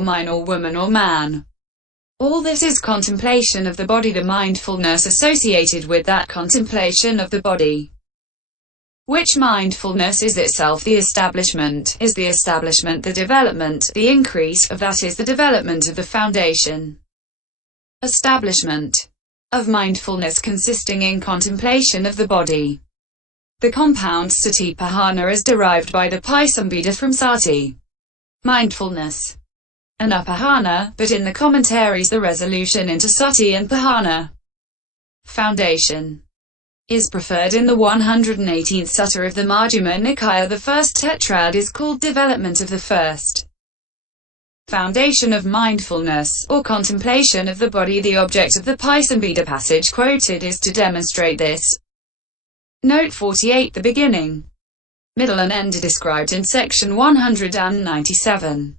mine or woman or man. All this is contemplation of the body, the mindfulness associated with that contemplation of the body. Which mindfulness is itself the establishment, the development, the increase of that is the development of the foundation. Establishment of mindfulness consisting in contemplation of the body. The compound satipahana is derived by the Vism-mhþ from sati, mindfulness, and apahana, but in the commentaries the resolution into sati and pahana, foundation, is preferred. In the 118th sutta of the Majjhima Nikaya, the first tetrad is called development of the first foundation of mindfulness, or contemplation of the body. The object of the Vism-mhþ passage quoted is to demonstrate this. Note 48. The beginning, middle and end are described in section 197.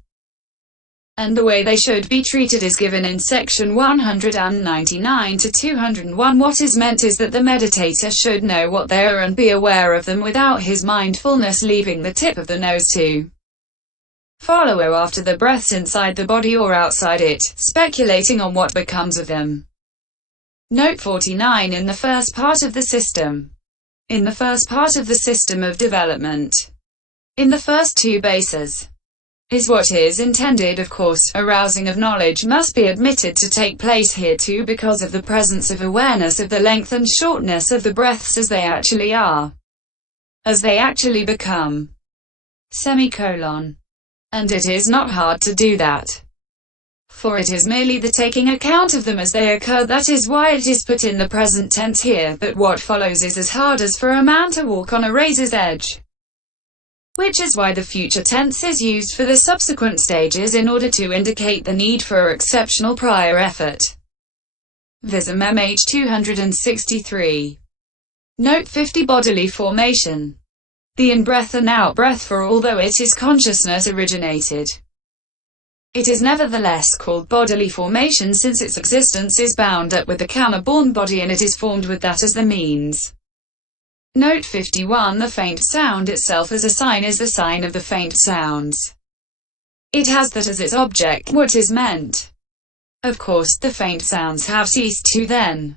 And the way they should be treated is given in section 199 to 201. What is meant is that the meditator should know what they are and be aware of them without his mindfulness leaving the tip of the nose to follow after the breaths inside the body or outside it, speculating on what becomes of them. Note 49. In the first part of the system. In the first part of the system of development, in the first two bases, is what is intended. Of course, arousing of knowledge must be admitted to take place here too, because of the presence of awareness of the length and shortness of the breaths as they actually are, as they actually become. And it is not hard to do that, for it is merely the taking account of them as they occur. That is why it is put in the present tense here, but what follows is as hard as for a man to walk on a razor's edge, which is why the future tense is used for the subsequent stages in order to indicate the need for exceptional prior effort. Vism-mhþ 263. Note 50. Bodily formation. The in-breath and out-breath, for although it is consciousness originated, it is nevertheless called bodily formation, since its existence is bound up with the karma-born body and it is formed with that as the means. Note 51. The faint sound itself as a sign is the sign of the faint sounds. It has that as its object. What is meant? Of course, the faint sounds have ceased to then,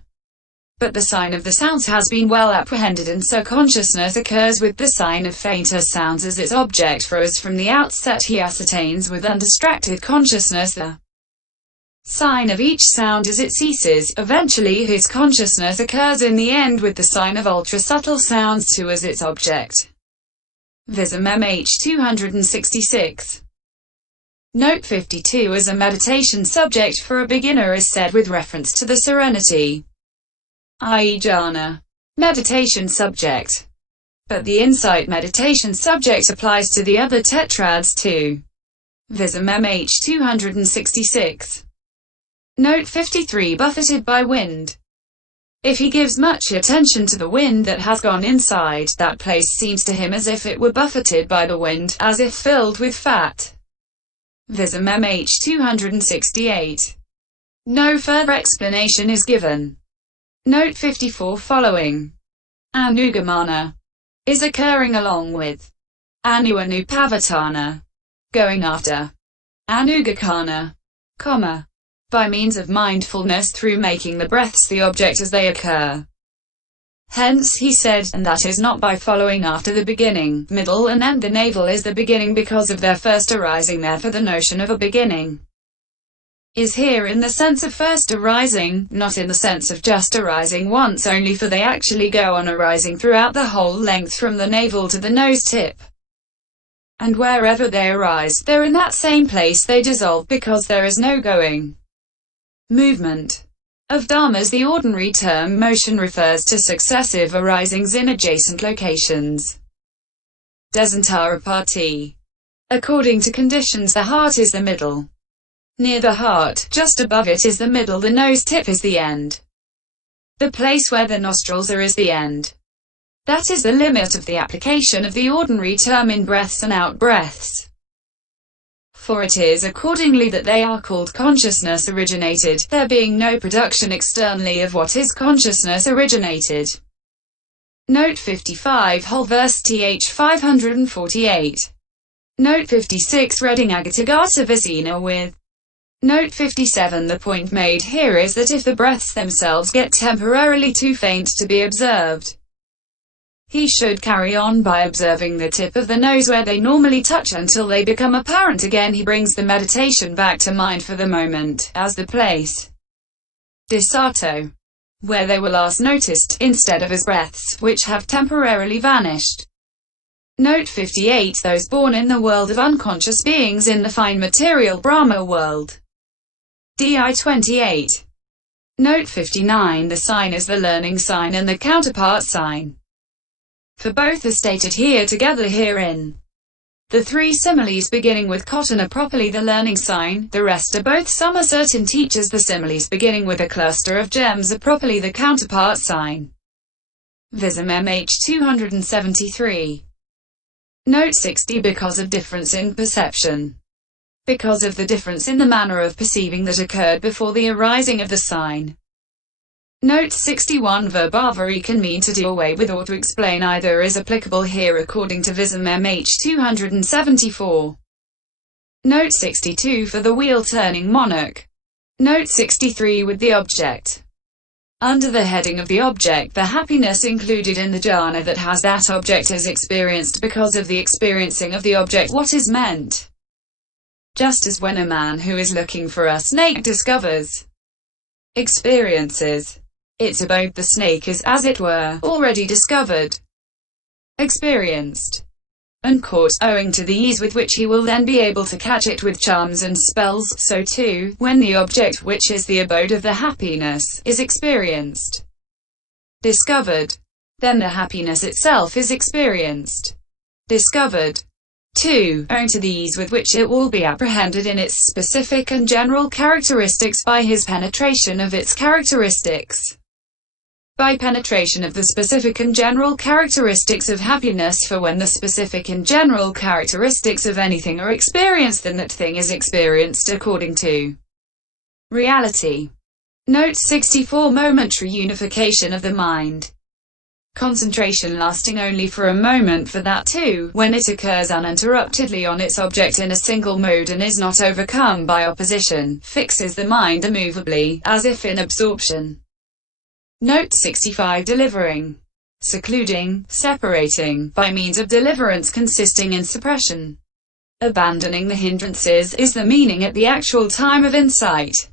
but the sign of the sounds has been well apprehended, and so consciousness occurs with the sign of fainter sounds as its object, for as from the outset he ascertains with undistracted consciousness the sign of each sound as it ceases, eventually his consciousness occurs in the end with the sign of ultra-subtle sounds too as its object. Vism-mhþ 266. Note 52. As a meditation subject for a beginner is said with reference to the serenity, i.e. jhana, meditation subject. But the insight meditation subject applies to the other tetrads too. Vism-mhþ 266. Note 53. Buffeted by wind. If he gives much attention to the wind that has gone inside, that place seems to him as if it were buffeted by the wind, as if filled with fat. Vism-mhþ 268. No further explanation is given. Note 54. Following anugamana is occurring along with anupavatana, going after anugakana, by means of mindfulness through making the breaths the object as they occur. Hence he said, and that is not by following after the beginning, middle and end. The navel is the beginning because of their first arising, therefore the notion of a beginning is here in the sense of first arising, not in the sense of just arising once only, for they actually go on arising throughout the whole length from the navel to the nose tip. And wherever they arise, there in that same place they dissolve, because there is no going movement of dharmas. The ordinary term motion refers to successive arisings in adjacent locations. Desantarapati. According to conditions, the heart is the middle. Near the heart, just above it, is the middle. The nose tip is the end. The place where the nostrils are is the end. That is the limit of the application of the ordinary term in breaths and out-breaths. For it is accordingly that they are called consciousness originated, there being no production externally of what is consciousness originated. Note 55. Whole verse th 548. Note 56 Reading Agatagata Visina with. Note 57 The point made here is that if the breaths themselves get temporarily too faint to be observed, he should carry on by observing the tip of the nose where they normally touch until they become apparent again. He brings the meditation back to mind for the moment, as the place, disato, where they were last noticed, instead of as breaths, which have temporarily vanished. Note 58 Those born in the world of unconscious beings in the fine material Brahma world. DI 28. Note 59 The sign is the learning sign and the counterpart sign. For both are stated here together herein. The three similes beginning with cotton are properly the learning sign, the rest are both some are certain teachers. The similes beginning with a cluster of gems are properly the counterpart sign. Vism-mhþ 273. Note 60 Because of difference in perception. Because of the difference in the manner of perceiving that occurred before the arising of the sign. Note 61 Verb avari can mean to do away with or to explain. Either is applicable here according to Vism-mhþ 274. Note 62 For the wheel-turning monarch. Note 63 With the object. Under the heading of the object, the happiness included in the jhana that has that object is experienced because of the experiencing of the object. What is meant? Just as when a man who is looking for a snake discovers, experiences its abode, the snake is, as it were, already discovered, experienced, and caught, owing to the ease with which he will then be able to catch it with charms and spells. So too, when the object, which is the abode of the happiness, is experienced, discovered, then the happiness itself is experienced, discovered, too, owing to the ease with which it will be apprehended in its specific and general characteristics by his penetration of its characteristics. By penetration of the specific and general characteristics of happiness, for when the specific and general characteristics of anything are experienced, then that thing is experienced according to reality. Note 64 Momentary unification of the mind. Concentration lasting only for a moment, for that too, when it occurs uninterruptedly on its object in a single mode and is not overcome by opposition, fixes the mind immovably, as if in absorption. Note 65 Delivering, secluding, separating, by means of deliverance consisting in suppression. Abandoning the hindrances, is the meaning at the actual time of insight.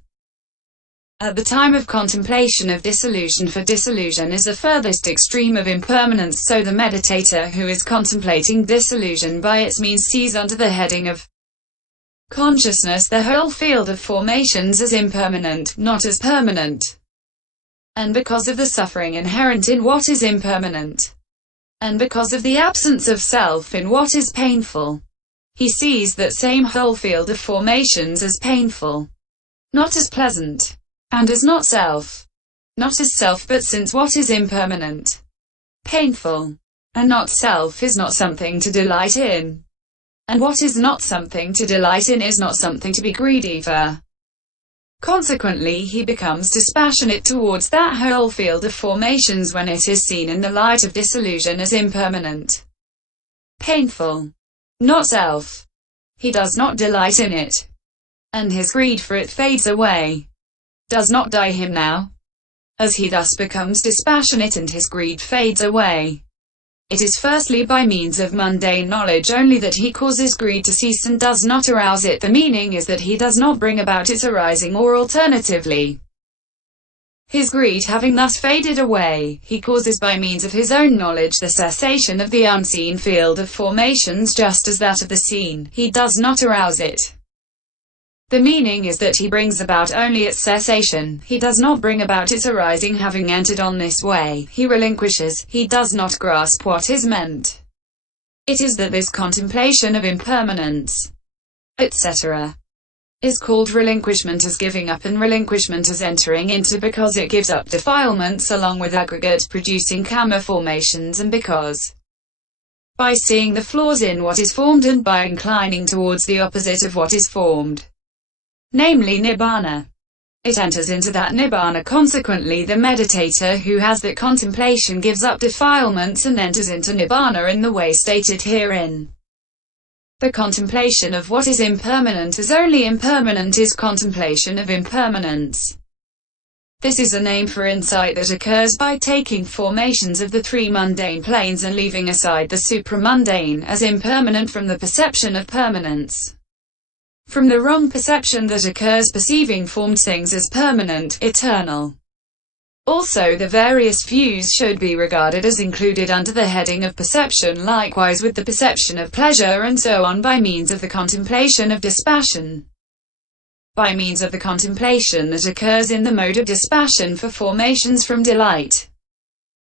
At the time of contemplation of dissolution, for dissolution is the furthest extreme of impermanence, so the meditator who is contemplating dissolution by its means sees under the heading of consciousness the whole field of formations as impermanent, not as permanent. And because of the suffering inherent in what is impermanent, and because of the absence of self in what is painful, he sees that same whole field of formations as painful, not as pleasant, and as not self. Not as self, but since what is impermanent, painful, and not self is not something to delight in, and what is not something to delight in is not something to be greedy for. Consequently, he becomes dispassionate towards that whole field of formations when it is seen in the light of dissolution as impermanent, painful, not self. He does not delight in it, and his greed for it fades away, does not die him now. As he thus becomes dispassionate and his greed fades away, it is firstly by means of mundane knowledge only that he causes greed to cease and does not arouse it. The meaning is that he does not bring about its arising, or alternatively, his greed having thus faded away, he causes by means of his own knowledge the cessation of the unseen field of formations just as that of the seen. He does not arouse it. The meaning is that he brings about only its cessation, he does not bring about its arising. Having entered on this way, he relinquishes, he does not grasp what is meant. It is that this contemplation of impermanence, etc., is called relinquishment, as giving up, and relinquishment as entering into, because it gives up defilements along with aggregate producing karma formations, and because, by seeing the flaws in what is formed and by inclining towards the opposite of what is formed, namely nibbana, it enters into that nibbana. Consequently, the meditator who has that contemplation gives up defilements and enters into nibbana in the way stated herein. The contemplation of what is impermanent as only impermanent is contemplation of impermanence. This is a name for insight that occurs by taking formations of the three mundane planes and leaving aside the supramundane as impermanent from the perception of permanence. From the wrong perception that occurs perceiving formed things as permanent, eternal. Also, the various views should be regarded as included under the heading of perception, likewise with the perception of pleasure and so on by means of the contemplation of dispassion. By means of the contemplation that occurs in the mode of dispassion for formations from delight,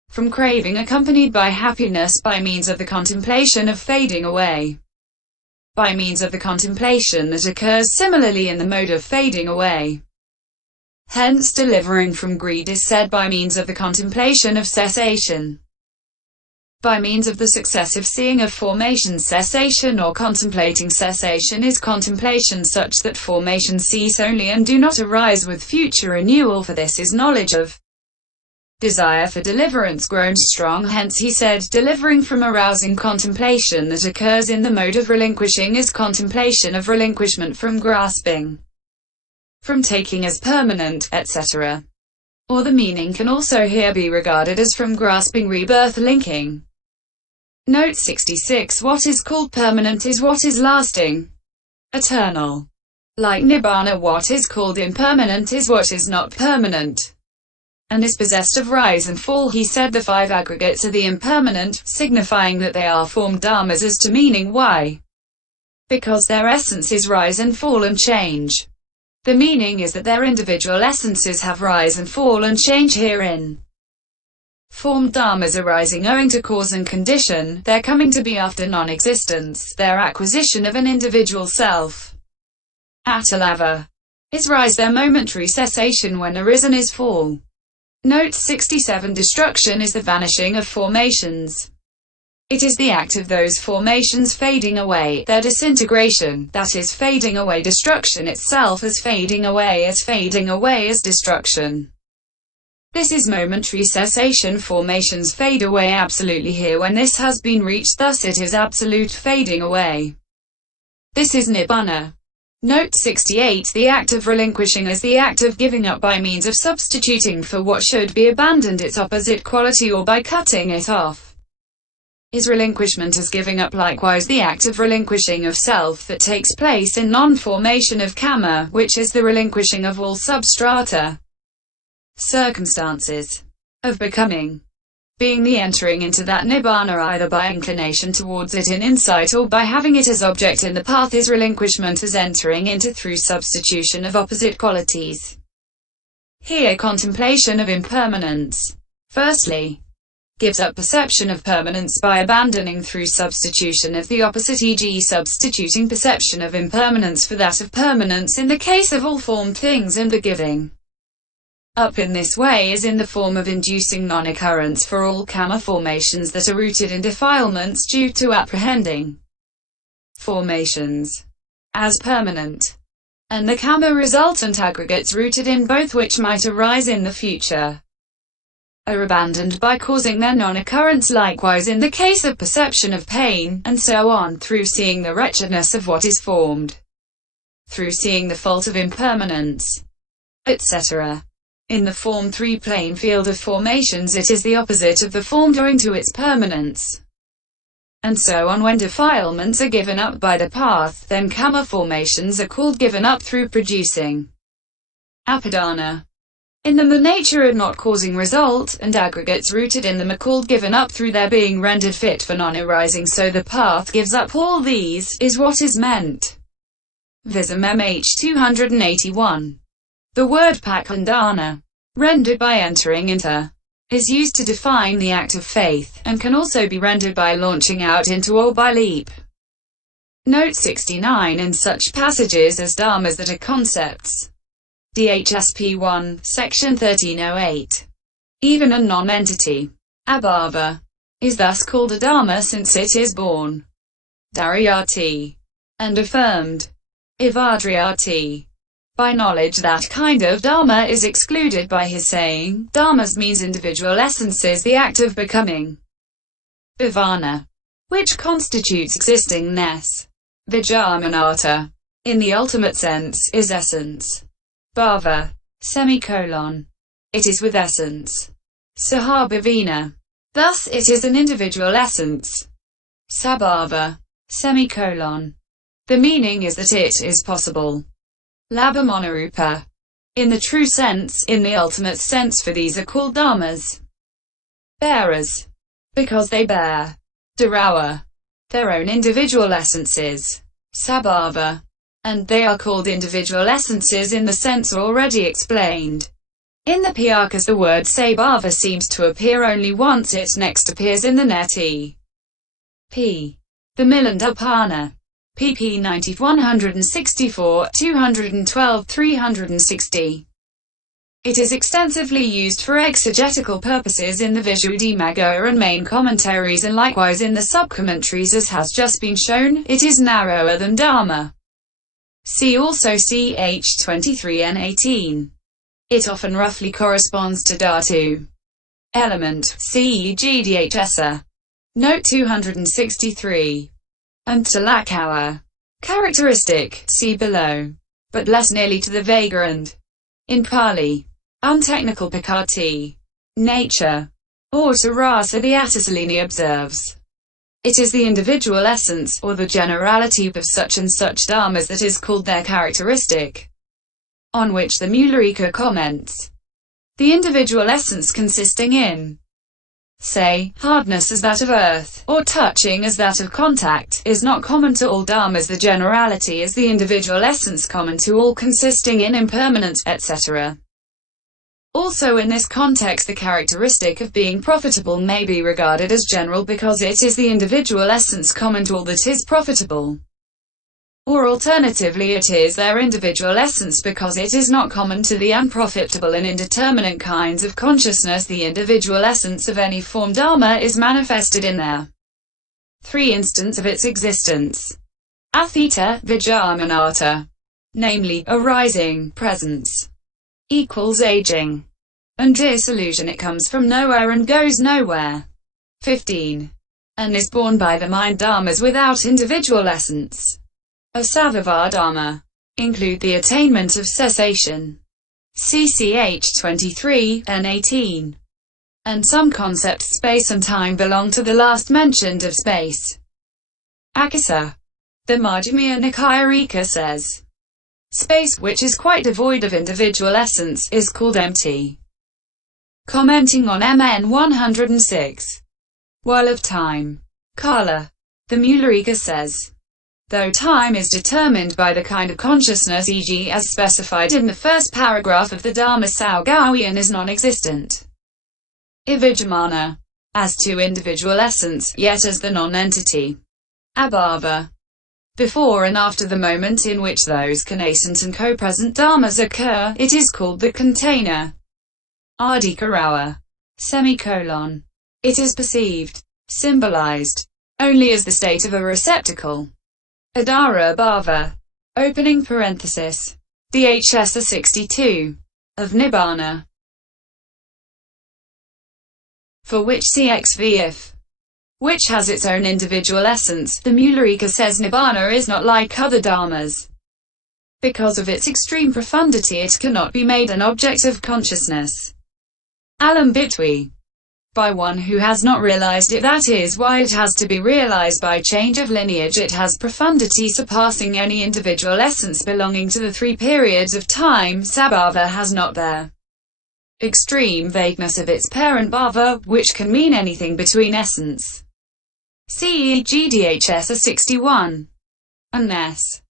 from craving accompanied by happiness, by means of the contemplation of fading away. By means of the contemplation that occurs similarly in the mode of fading away. Hence, delivering from greed is said by means of the contemplation of cessation. By means of the successive seeing of formation cessation or contemplating cessation is contemplation such that formations cease only and do not arise with future renewal, for this is knowledge of desire for deliverance grown strong. Hence he said, delivering from arousing contemplation that occurs in the mode of relinquishing is contemplation of relinquishment from grasping, from taking as permanent, etc. Or the meaning can also here be regarded as from grasping rebirth linking. Note 66. What is called permanent is what is lasting, eternal. Like nibbana, what is called impermanent is what is not permanent, and is possessed of rise and fall. He said the five aggregates are the impermanent, signifying that they are formed dharmas as to meaning why. Because their essence is rise and fall and change. The meaning is that their individual essences have rise and fall and change herein. Formed dharmas arising owing to cause and condition, their coming to be after non-existence, their acquisition of an individual self. Atalava is rise, their momentary cessation when arisen is fall. Note 67. Destruction is the vanishing of formations. It is the act of those formations fading away, their disintegration, that is, fading away. Destruction itself as fading away as destruction. This is momentary cessation. Formations fade away absolutely here when this has been reached, thus it is absolute fading away. This is nibbana. Note 68. The act of relinquishing is the act of giving up by means of substituting for what should be abandoned its opposite quality or by cutting it off. Is relinquishment as giving up, likewise the act of relinquishing of self that takes place in non-formation of karma, which is the relinquishing of all substrata, circumstances, of becoming. Being the entering into that nibbana either by inclination towards it in insight or by having it as object in the path is relinquishment as entering into through substitution of opposite qualities. Here contemplation of impermanence, firstly, gives up perception of permanence by abandoning through substitution of the opposite, e.g. substituting perception of impermanence for that of permanence in the case of all formed things, and the giving up in this way is in the form of inducing non-occurrence for all karma formations that are rooted in defilements due to apprehending formations as permanent, and the karma resultant aggregates rooted in both which might arise in the future are abandoned by causing their non-occurrence, likewise in the case of perception of pain, and so on, through seeing the wretchedness of what is formed, through seeing the fault of impermanence, etc. In the Form 3 plane field of formations it is the opposite of the formed owing to its permanence. And so on. When defilements are given up by the path, then karma formations are called given up through producing apadana in them, the nature of not causing result, and aggregates rooted in them are called given up through their being rendered fit for non-arising. So the path gives up all these, is what is meant. Vism-mhþ 281. The word pakandana, rendered by entering into, is used to define the act of faith, and can also be rendered by launching out into or by leap. Note 69. In such passages as dharmas that are concepts, DHSP 1, section 1308, even a non-entity, abhava, is thus called a dharma since it is born, dharayati, and affirmed, ivadriyati. By knowledge that kind of dharma is excluded by his saying. Dharmas means individual essences, the act of becoming, bhavana, which constitutes existingness. Vism-mhþ, in the ultimate sense, is essence. Bhava, it is with essence. Sahabhavina, thus it is an individual essence. Sabhava, the meaning is that it is possible. Labhamonarupa, in the true sense, in the ultimate sense, for these are called dharmas. Bearers, because they bear. Dharawa, their own individual essences. Sabhava, and they are called individual essences in the sense already explained. In the Piyakas the word sabhava seems to appear only once. It next appears in the Neti. P. The Milandapana. pp. 90, 164, 212, 360. It is extensively used for exegetical purposes in the Visuddhimagga and main commentaries, and likewise in the subcommentaries, as has just been shown. It is narrower than Dharma. See also ch. 23 n. 18. It often roughly corresponds to Dhatu. Element, c.e.g. dhsa. Note 263. And Talakawa. Characteristic, see below. But less nearly to the vagrant. In Pali. Untechnical Pikati. Nature. Or to rasa the Attasalini observes. It is the individual essence, or the generality of such and such dharmas that is called their characteristic. On which the Mullarika comments. The individual essence consisting in, say, hardness as that of earth, or touching as that of contact, is not common to all dharmas. The generality is the individual essence common to all, consisting in impermanence, etc. Also in this context the characteristic of being profitable may be regarded as general, because it is the individual essence common to all that is profitable. Or alternatively it is their individual essence because it is not common to the unprofitable and indeterminate kinds of consciousness. The individual essence of any form dharma is manifested in their three instants of its existence. Athita, Vism-mhþ, namely, arising, presence, equals aging, and dissolution. It comes from nowhere and goes nowhere. 15. And is born by the mind dharmas without individual essence. Asavava dharma include the attainment of cessation. CCH 23, n 18. And some concepts space and time belong to the last mentioned of space. Akasa. The Madhyamaka Nikaya says, space, which is quite devoid of individual essence, is called empty. Commenting on MN 106. While of time, Kala. The Mullarika says, though time is determined by the kind of consciousness, e.g. as specified in the first paragraph of the Dharma Saugawian, is non-existent. Ividyamana, as to individual essence, yet as the non-entity. Abhava, before and after the moment in which those connascent and co-present dharmas occur, it is called the container. Adhikarawa, it is perceived, symbolized, only as the state of a receptacle. Adara bhava, opening parenthesis, dhsa 62, of Nibbana. For which cxv if, which has its own individual essence, the Mullarika says Nibbana is not like other dharmas. Because of its extreme profundity it cannot be made an object of consciousness. Alambitwi, by one who has not realized it, that is why it has to be realized by change of lineage. It has profundity surpassing any individual essence belonging to the three periods of time. Sabhava has not there. Extreme vagueness of its parent bhava, which can mean anything between essence. C.e.g. dhsa 61. Unless,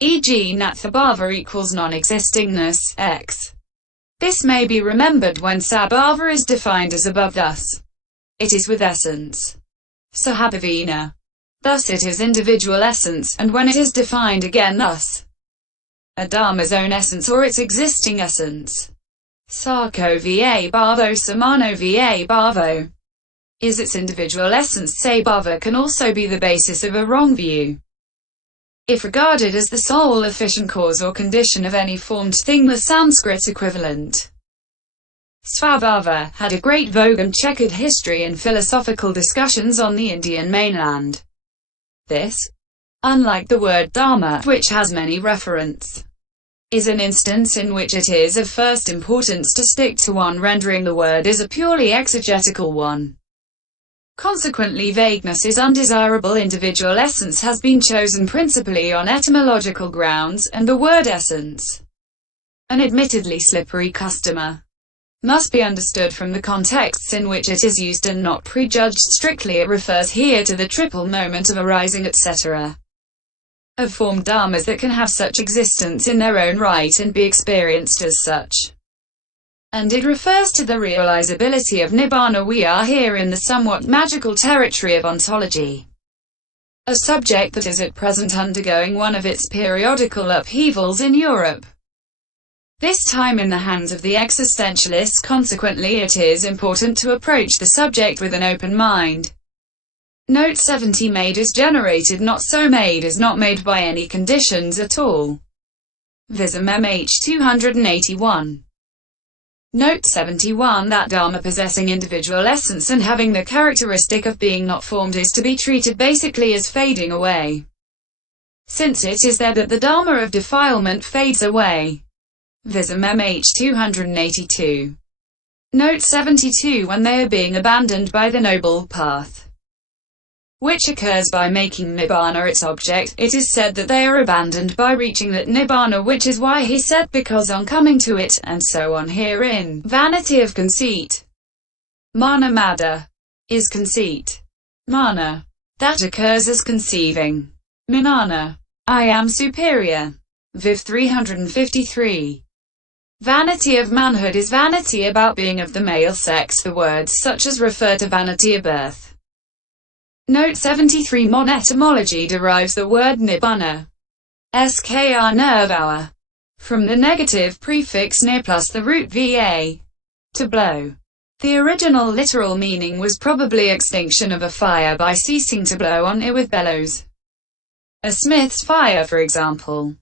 e.g. natha bhava equals non-existingness, x. This may be remembered when sabhava is defined as above thus. It is with essence. Sahabhavina. Thus it is individual essence, and when it is defined again thus. A dharma's own essence or its existing essence. Sarko va bhavo samano va bhavo. Is its individual essence. Say bhava can also be the basis of a wrong view. If regarded as the sole efficient cause or condition of any formed thing, the Sanskrit equivalent, svabhava, had a great vogue and checkered history in philosophical discussions on the Indian mainland. This unlike the word dharma, which has many referents, is an instance in which it is of first importance to stick to one, rendering the word as a purely exegetical one. Consequently, vagueness is undesirable. Individual essence has been chosen principally on etymological grounds, and the word essence, an admittedly slippery customer, must be understood from the contexts in which it is used and not prejudged strictly. It refers here to the triple moment of arising, etc., of formed dharmas that can have such existence in their own right and be experienced as such. And it refers to the realizability of nibbana. We are here in the somewhat magical territory of ontology, a subject that is at present undergoing one of its periodical upheavals in Europe, this time in the hands of the existentialists. Consequently, it is important to approach the subject with an open mind. Note 70. Made is generated, not so. Made is not made by any conditions at all. Vism-mhþ 281. Note 71. That dharma possessing individual essence and having the characteristic of being not formed is to be treated basically as fading away, since it is there that the dharma of defilement fades away. Vism-mhþ 282. Note 72. When they are being abandoned by the noble path, which occurs by making nibbana its object, it is said that they are abandoned by reaching that nibbana, which is why he said, because on coming to it, and so on. Herein, vanity of conceit, mana mada, is conceit. Mana, that occurs as conceiving. Minana, I am superior. Viv 353. Vanity of manhood is vanity about being of the male sex. The words such as refer to vanity of birth. Note 73. Mon etymology derives the word nibbana, skr nervauer, from the negative prefix near plus the root va, to blow. The original literal meaning was probably extinction of a fire by ceasing to blow on it with bellows. A smith's fire, for example.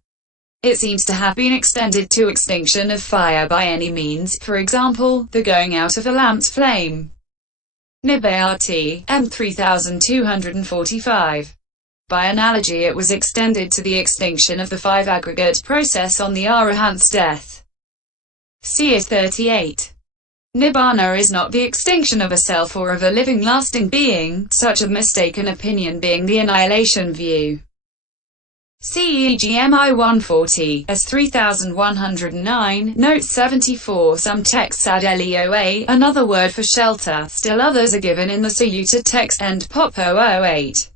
It seems to have been extended to extinction of fire by any means, for example, the going out of a lamp's flame. Nibbayati, M 3245. By analogy, it was extended to the extinction of the five aggregate process on the Arahant's death. Cs 38. Nibbana is not the extinction of a self or of a living lasting being, such a mistaken opinion being the annihilation view. CEGMI 140, S 3109, Note 74. Some texts add LEOA, another word for shelter, still others are given in the Suyutta text, end Pop 008.